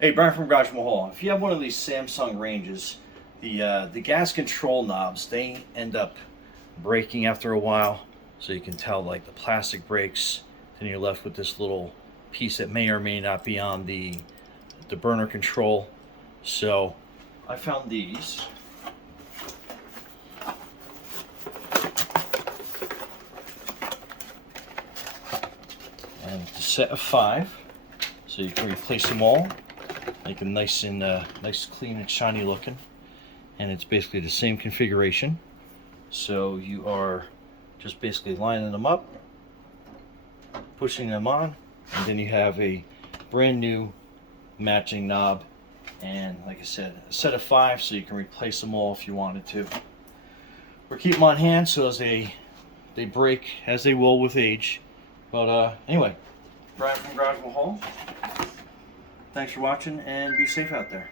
Hey, Brian from Garage Mahal. If you have one of these Samsung ranges, the gas control knobs, they end up breaking after a while. So you can tell like the plastic breaks, then you're left with this little piece that may or may not be on the burner control. So I found these. And it's a set of 5, so you can replace them all. Make them nice and nice, clean and shiny looking. And it's basically the same configuration. So you are just basically lining them up, pushing them on, and then you have a brand new matching knob. And like I said, a set of 5, so you can replace them all if you wanted to. Or keep them on hand so as they break, as they will with age. But anyway, Brian from Garage Mahal. Thanks for watching and be safe out there.